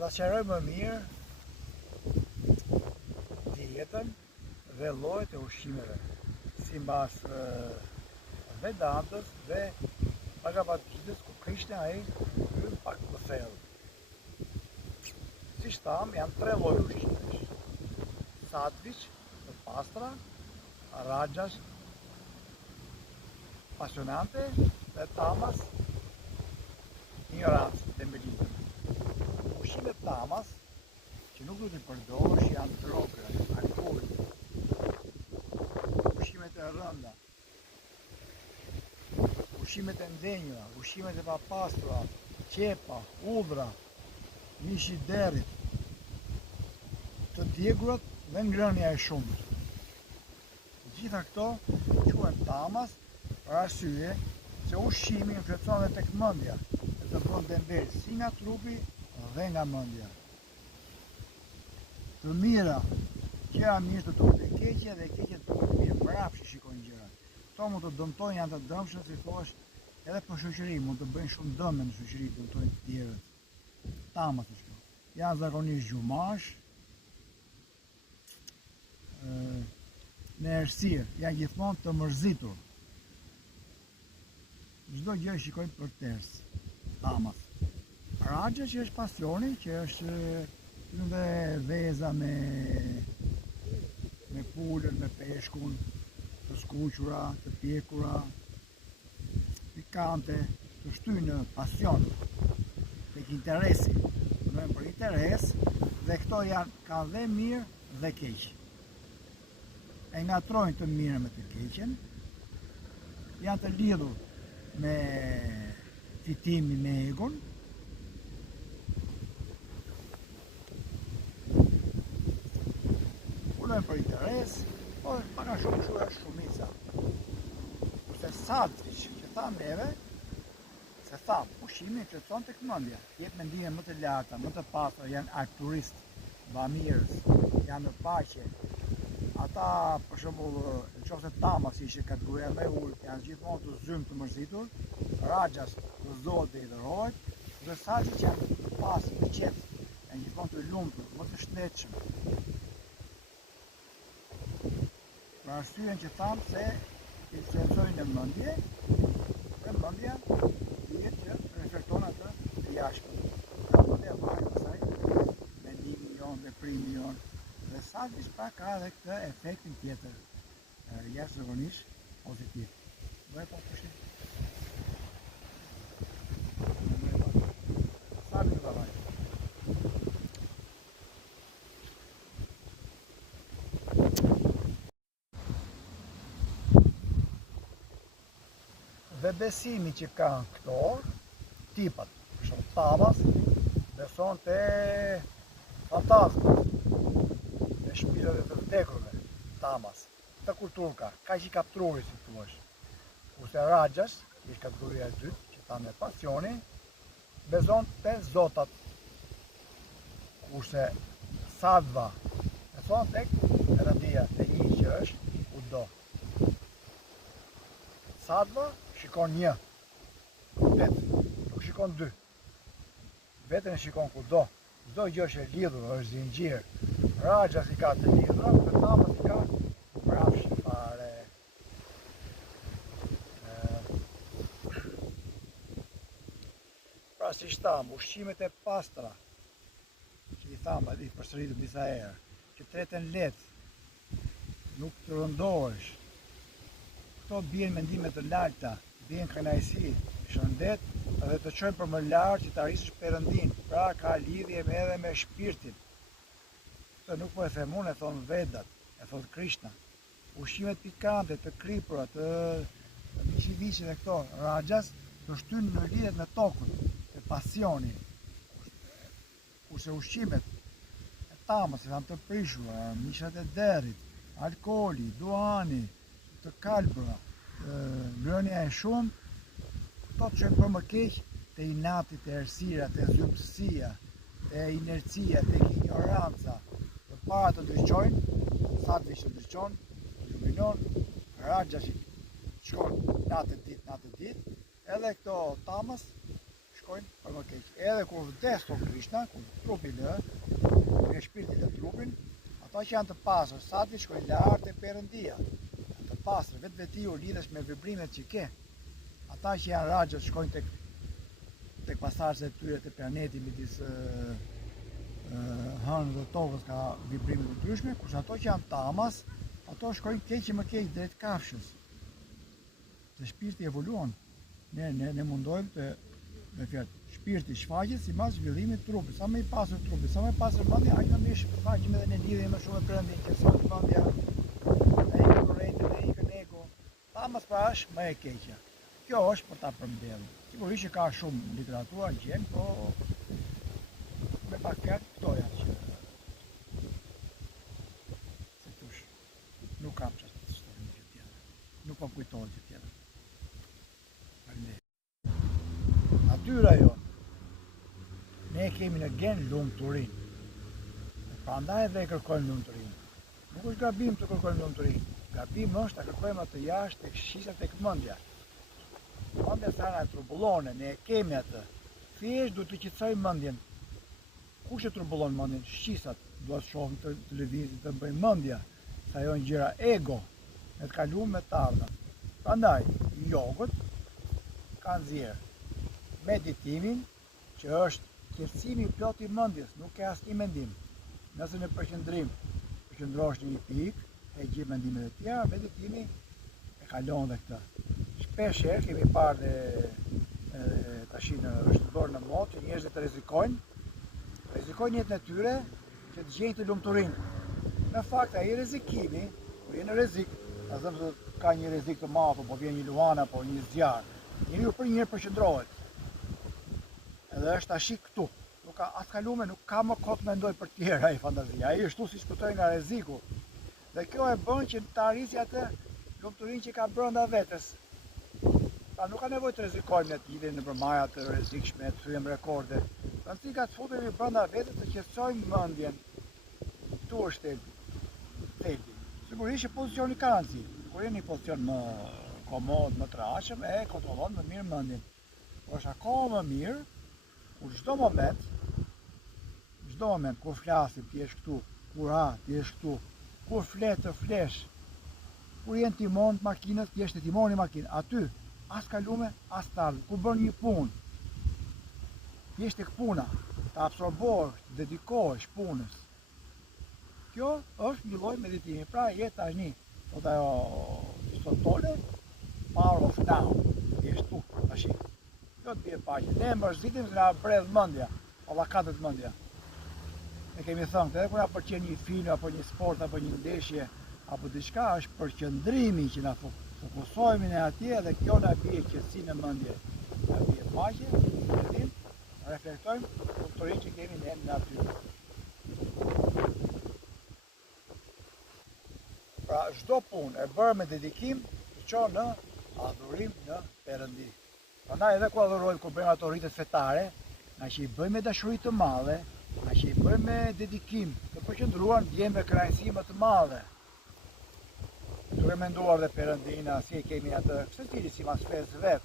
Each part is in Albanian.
ta sqaroj më mirë dietën dhe llojet e ushqimeve, sipas Vedantës dhe Bhagavad Gitës, ku Krishna ai hyn pak më thellë. Si tham, janë 3 lloje ushqimesh. Sattviç, të pastra, rajas, pasionante, dhe tamas, ignorancë, tembelitën. Ushqimet tamas, që nuk duhet të përdorësh, janë droga, alkooli, ushqimet e rënda, ushqimet e ndenjura, ushqimet e papastra, qepa, ullra, mishi i derrit, të djegurat dhe ngrënia e shumët. Gjitha këto quhen tamas për arsye se ushqimi influencon edhe tek mendja, e të bën dembel si nga trupi dhe nga mendja. Të mira, gjëra mirë të duket e keqe dhe e keqe të duket mirë, mbrapsht shikojnë gjërat. Këto mund të dëmtojnë, janë të dëmshëm, si thua, edhe për shoqëri, mund të bëjnë shumë dëm në shoqëri, dëmtojnë të tjerët. Tamat është kjo. Janë zakonisht gjumash, në errësirë, janë gjithmonë të mërzitur. Çdo gjë shikojnë për ters. Tamas. Raja që është pasioni, që është dhe veza me pulën, me peshkun, të skuqura, të pjekura, pikante, të shtyjnë në pasion, tek interesi. Në për interes, dhe këto kanë dhe mirë dhe keq. E ngatrojnë të mirën me të keqen, janë të lidhur me fitimin me egon, punojnë për interes, po paka shumë është shumica. Kurse sattviç, që thamë neve, se thamë, ushqimi influencon tek mendja, jep mendime më të larta, më të pastra, janë arturist, bamirës, janë në paqe. Ata, për shembull, nëse tamas ishte kategoria më e ulët, janë gjithmonë të zymë të mërzitur, rajas të zohet dhe i dërhohet, dhe sattviç janë të pasur, të qetë, janë gjithmonë të lumtur, më të shëndetshëm. Për arsyeën që thamë se influencojnë në mendje, dhe mendja dihet që reflekton atë të jashtëm. Mendja marrë pasaj mendimin jon, veprimin jon. Dhe sattviç pra ka edhe këtë efektin tjetër, jashtëzakonisht pozitiv. Bëhe pa përshim. Sattviç të vaj. Dhe besimi që kanë këto tipat, për shumë tamas, beson të fantazmat, të shpirët e të vdekurve, tamas, të kulturka, ka që i kaptruri, si të mësh. Kurse rajas, që ishtë kategoria e dytë, që ta me pasioni, beson të zotat. Kurse sattva, beson tek rëndia, e një që është udo. Sattva shikon një, vetë, nuk shikon dy. Vetën e shikon kudo. Çdo gjë është e lidhur, është zinxhir. Rajas i ka të lidhura, dhe tamas i ka mbrapsht fare. Pra si shtam, ushqimet e pastra, që i thamë, i përsëritëm disa herë, që treten lehtë, nuk të rëndohesh. Këto bien mendime të larta, bien kënaqësi, shëndet, dhe të çojnë për më lart që të arrisësh perëndin, pra ka lidhje edhe me shpirtin. Këtë nuk po e them unë, e thon Vedat, e thon Krishna. Ushqimet pikante, të kripura, të mishi dhe këto, rajas, të shtynë në lidhet me tokën, të pasioni. Kurse ushqimet e tamës, e tham të prishura, mishat e derrit, alkooli, duani, të kalbra, ngrënia e shumë, këto të qenë për më keq të inati, të errësira, të zymbësia, të inercia, të ignoranca, të para të ndryqojnë, sattviç të ndryqon, të luminon, rajas shkon natë ditë, edhe këto tamas shkojnë për më keq. Edhe kur vdes to Krishna, kur trupi lë, me shpirtin e trupin, ata që janë të pasur, sati shkojnë lart e Perëndia. Të pasur, vetë u lidhesh me vibrimet që ke. Ata që janë raxhët shkojnë tek pasazhet e tyre të planetit midis hënë dhe tokës ka vibrime të ndryshme, kurse ato që janë tamas, ato shkojnë keq më keq drejt kafshës. Se shpirti evoluon. Ne mundojmë të, me fjalë, shpirti shfaqet sipas zhvillimit të trupit. Sa më i pasur trupi, sa më i pasur mendja, aq më mirë shfaqemi edhe në lidhje më shumë me Perëndin, që sa mendja e korrente, e ikën ego. Tamas pra është më e keqja. Kjo është për ta përmbledhur. Sigurisht që ka shumë literatura gjën, po me pak fjalë këto janë që se tush. Nuk kam çfarë të shtoj gjë tjetër. Nuk po kujtohet gjë tjetër. Natyra jonë, ne kemi në gen lumturinë. Prandaj edhe e kërkojmë lumturinë. Nuk është gabim të kërkojmë lumturinë. Gabim është ta kërkojmë atë jashtë tek shisha tek mendja. Mendja sa na trubullon, ne e kemi atë. Thjesht duhet të qetësojmë mendjen. Kush e trubullon mendjen? Shqisat. Duhet të shohim televizin, të bëjmë mendja. Sa janë gjëra ego, me të kaluar me të ardhmen. Prandaj, jogët kanë nxjerrë meditimin, që është qetësimi i plot i mendjes, nuk ka asnjë mendim. Nëse në përqendrohesh në një pikë, e gjej mendimet e tjera, meditimi e kalon dhe këtë. Shpesh herë kemi parë tash është bërë në modë që njerëzit rrezikojnë jetën e tyre që të gjejnë të lumturinë. Në fakt ai rrezikimi, kur je në rrezik, a them se ka një rrezik të madh, po vjen një luan apo një zjarr. Njeriu për një herë përqendrohet. Edhe është tash këtu. Nuk ka as kalume, nuk ka më kohë të mendoj për tjera ai fantazia. Ai është si shkutoi nga rreziku. Dhe kjo e bën që të arrisë atë lumturinë që ka brenda vetes. Pa nuk ka nevojë të rrezikojmë të lidhemi në përmarrja të rrezikshme, të thyejmë rekorde. Rëndësika të futemi brenda vetes të qetësojmë mendjen. Ktu është thelbi. Sigurisht që pozicioni ka rëndësi. Kur jeni në pozicion më komod, më të rrahshëm, e kontrollon më mirë mendjen. Por është akoma më mirë kur çdo moment kur flasim ti je këtu, kur ti je këtu, kur flet të flesh, kur je në timon të makinës, ti je në timoni i makinës, aty as kalume, as tardhje, kur bën një punë, ti je tek puna, ta absorbosh, të dedikohesh punës. Kjo është një lloj meditimi. Pra je tani, po ajo sotole, power of now, je këtu tash. Do të bie paqe. Ne mërzitim se na bredh mendja, olla katët mendja. Ne kemi thënë, edhe kur na pëlqen një film apo një sport apo një ndeshje apo diçka, është përqendrimi që na fokusohemi në atje dhe kjo na bie qetësi në mendje. Na bie paqe, reflektojmë kulturën që kemi ne në natyrë. Pra çdo punë e bërë me dedikim të çon në adhurim në Perëndi. Prandaj edhe kur adhurojmë, kur bëjmë ato ritet fetare, na që i bëjmë me dashuri të madhe, na që i bëjmë me dedikim të përqendruar, ndjejmë me kënaqësi më të madhe. Duke menduar dhe Perëndina, si e kemi atë, secili sipas fesë vet.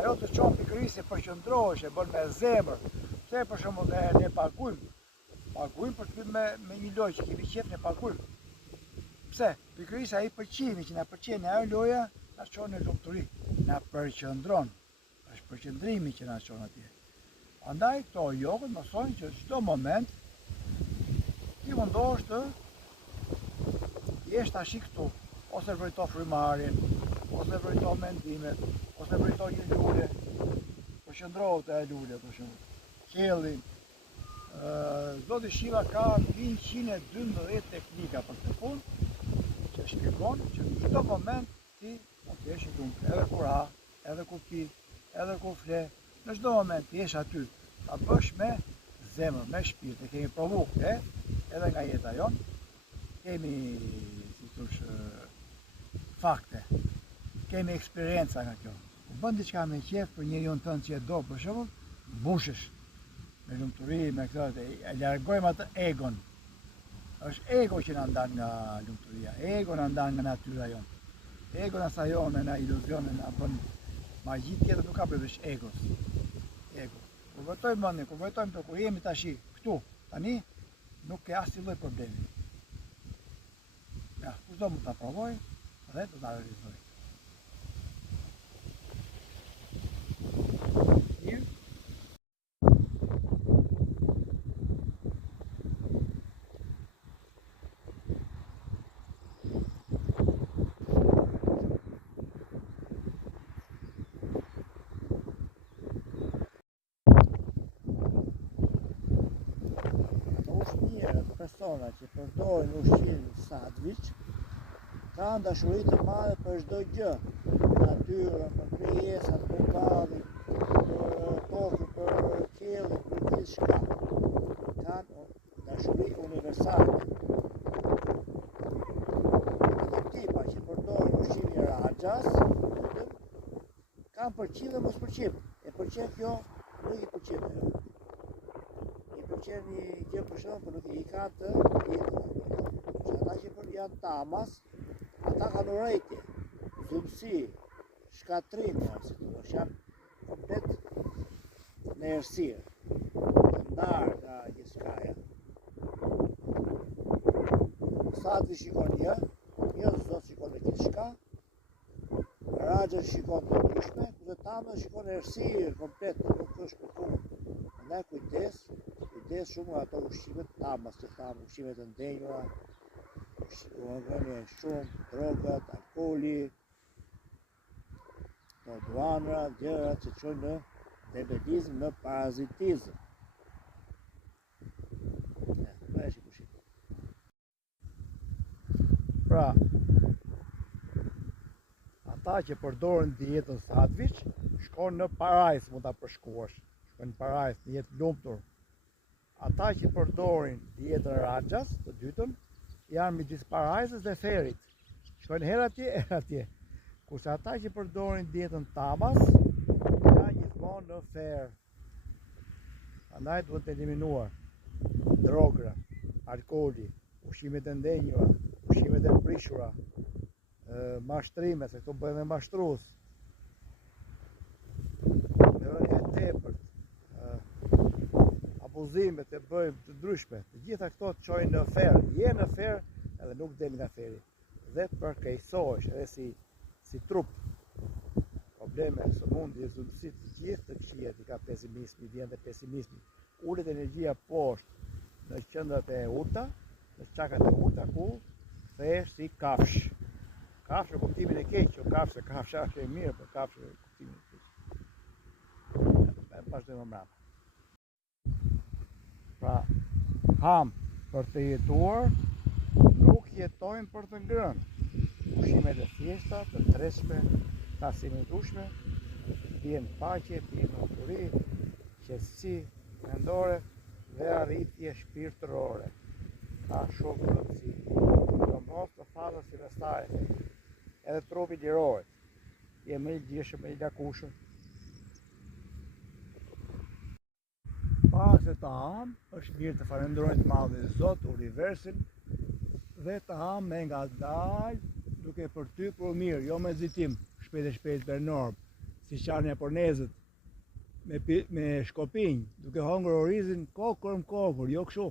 Ajo të çon pikërisht e përqendrohesh, e bën me zemër. Pse për shembull ne paguajmë për të me një lojë që kemi qef, ne paguajmë. Pse? Pikërisht ai pëlqimi që na pëlqen ajo loja, na çon në lumturi, na përqendron. Është përqendrimi që na çon atje. Andaj këto jogët mësojnë që çdo moment ti mundohesh të jesh tash këtu, ose vërto frymarrjen, ose vërto mendimet, ose vërto një lule, përqendrohu te lule për shembull. Qiellin. Zoti Shiva ka 112 teknika për këtë punë, që shpjegon që në çdo moment ti mund të jesh i lumtur, edhe kur ha, edhe kur pi, edhe kur fle, në çdo moment ti jesh aty, ta bësh me zemër, me shpirt. E kemi provu edhe nga jeta jon, kemi si thosh fakte, kemi eksperjenca nga kjo. Kur bën diçka me qejf për njeriu tënd që e do, për shembull, mbushesh me lumturi, me këtë, e largojmë atë egon. Është ego që na ndan nga lumturia, ego na ndan nga natyra jon. Ego na sajon, na iluzion, na bën magji tjetër nuk ka përveç egos. Kur vërtojmë mëndin, kur vërtojmë të kur jemi tashi këtu, tani, nuk ke asnjë lloj problemi. Ja, kushdo mund ta provoj dhe do ta realizoj. Mirë. Persona që përdorin ushqimin sandwich kanë dashuri të madhe për çdo gjë, natyrën, për krijesat, për ballin, për tokën, për qiellin, për gjithçka. Kanë dashuri universale. Ato tipa që përdorin ushqimin raxhas, kanë përqim dhe mos përqim. E pëlqen kjo, nuk i pëlqen ajo. Pëlqen një gjë për shkak nuk i ka të tjetër. Ata që janë tamas, ata kanë urrejtje, zumësi, shkatrim, si thua, janë komplet në errësirë, të ndarë nga gjithçkaja. Sa të shikon një zot shikon me gjithçka, raxha shikon të ndryshme, kurse tamës shikon errësirë komplet, nuk është kërkuar. Andaj kujdes shumë ato ushqimet tamas që thamë, ushqimet të ndenjura, shumë, drogat, alkooli, duanra, gjërat që çojnë në diabetizëm, në parazitizëm. Pra, ata që përdoren dietën sandwich, shkon në parajs, mund ta përshkruash. Shkon në parajs, në jetë lumtur. Ata që përdorin dietën raxhas, të dytën, janë midis parajsës dhe ferit. Shkojnë herë atje. Kurse ata që përdorin dietën tamas, janë gjithmonë në fer. Prandaj duhet të eliminuar drogra, alkooli, ushqimet e ndenjura, ushqimet e prishura, mashtrime, se këto bëhen me mashtrues. Dhënia e tepërt, abuzimet e bëjmë të ndryshme, të gjitha këto të çojnë në fer, je në fer edhe nuk del nga feri. Dhe përkeqësohesh edhe si trup. Probleme, sëmundje, zulësi, të gjithë të këqija i ka pesimismi, vjen dhe pesimismi. Ulet energjia poshtë në qendrat e ulta, në çakat e ulta ku thesh si kafsh. Kafsh në kuptimin e keq, jo kafsh është e mirë, por kafsh në kuptimin e keq. Vazhdojmë më mbrapa. Pra, ham për të jetuar, nuk jetojnë për të ngrënë. Ushqimet e thjeshta, të treshme, të asimitueshme, bien paqe, bien naturi, qetësi mendore dhe arritje shpirtërore. Ka shumë rëndësi. Do mos të fazës fillestare, edhe trupi lirohet. Je më i gjeshëm, më i lakushëm. Pas se të ham, është mirë të falenderojnë të madhin Zot, universin, dhe të ham me ngadalë, duke përtypur mirë, jo me zitim, shpejt për normë, si qarnja pornezët, me shkopinj, duke hongër orizin kokër, jo kështu,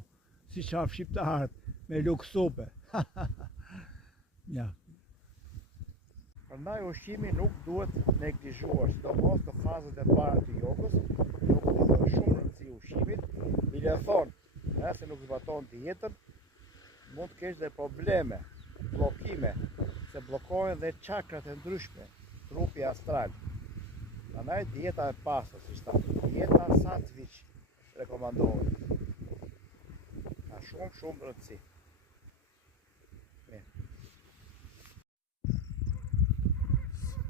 si qaf shqiptarët, me luk supe. Ja. Prandaj ushqimi nuk duhet neglizhuar, sidomos në fazat e para të jogës, nuk duhet shumë rëndësi ushqimit, bile thonë, nëse nuk zbaton dietën, mund të kesh dhe probleme, bllokime, se bllokohen dhe çakrat e ndryshme, trupi astral. Prandaj dieta e pastër, siç thamë, dieta sandwich rekomandohet. Ka shumë rëndësi.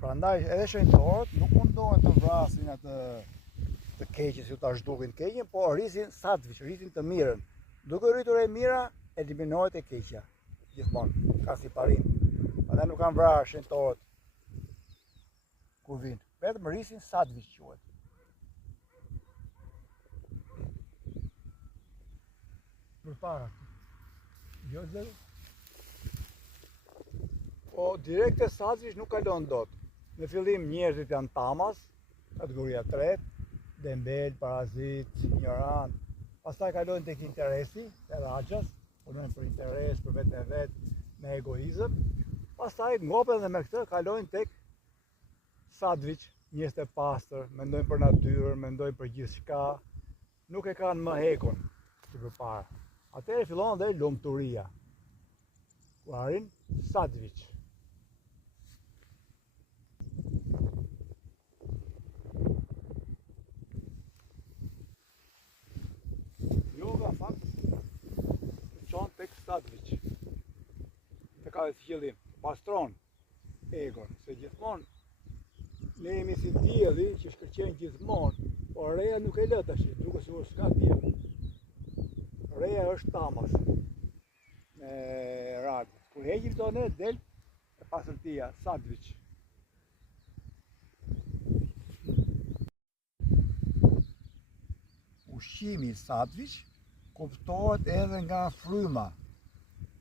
Prandaj edhe shenjtorët nuk mundohen të vrasin atë të keqen, si ta zhdukin keqen, po rrisin sandwich, rrisin të mirën. Duke rritur e mira, eliminohet e keqja. Gjithmonë, ka si parim. Prandaj nuk kanë vrarë shenjtorët kur vinë. Vetëm rrisin sandwich quhet. Përpara. Jo zero. Po direkt e sandwich nuk kalon dot. Në fillim njerëzit janë tamas, kategoria 3, dembel, parazit, ignorant. Pastaj kalojnë tek interesi, te raxhas, punojnë për interes, për vetë e vetë, me egoizëm. Pastaj ngopen dhe me këtë kalojnë tek sadviq, njerëz të pastër, mendojnë për natyrën, mendojnë për gjithçka, nuk e kanë më hekun si përpara. Atëherë fillon dhe lumturia. Ku arrin sadviq. Yoga fakt çon tek sadviq. Të ka si qëllim, pastron egon, se gjithmonë ne jemi si dielli që shkëlqen gjithmonë, por reja nuk e lë tash, duke sikur s'ka diell. Reja është tamas me radhë. Kur heqim tonë del e pastërtia, sadviq. Ushqimi sadviq kuptohet edhe nga fryma.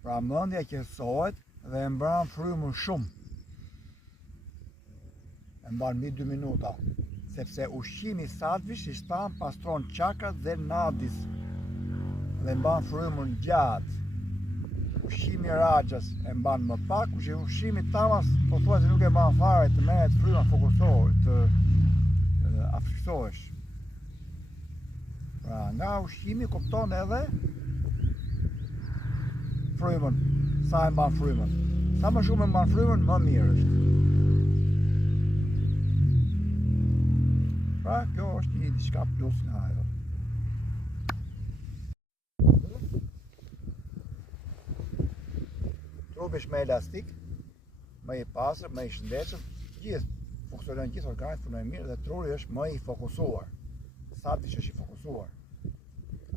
Pra mendja qetësohet dhe e mbran frymën shumë. E mban mbi 2 minuta, sepse ushqimi sadviq i shtam pastron çakrat dhe nadis dhe mban frymën gjatë. Ushqimi raxhas e mban më pak, ushqimi tamas pothuajse nuk e mban fare, të merret fryma fokusohet, të aftësohesh. Pra nga ushqimi kupton edhe frymën, sa e mban frymën. Sa më shumë e mban frymën, më mirë është. Pra, kjo është një diçka plus nga ajo. Trupi është më elastik, më i pastër, më i shëndetshëm, funksionon gjithë organet, punojnë mirë dhe truri është më i fokusuar. Sadviq është i fokusuar.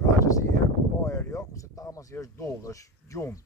Raxhasi herë po herë jo, kurse tamasi është dull, është gjumë.